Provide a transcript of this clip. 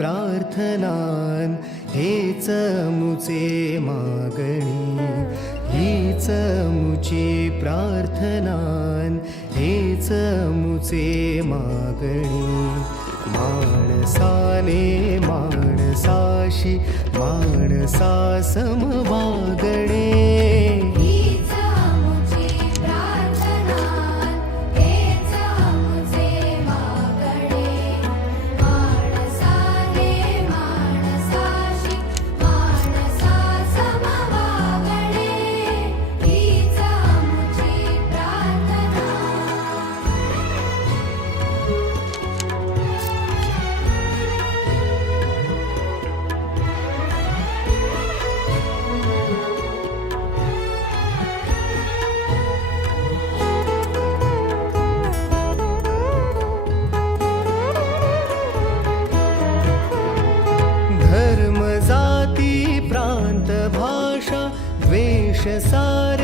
प्रार्थनान हेच मुचे मागणी, हीच मुची प्रार्थनान हेच मुचे मागणी. माणसाने माणसाशी माणसा सम वागणे, हीच मुची प्रार्थना, हेच मुचे मागणे. माणसाने माणसाशी माणसा सम वागणे, हीच मुची प्रार्थना. धर्म जाती प्रांत भाषा द्वेष सारे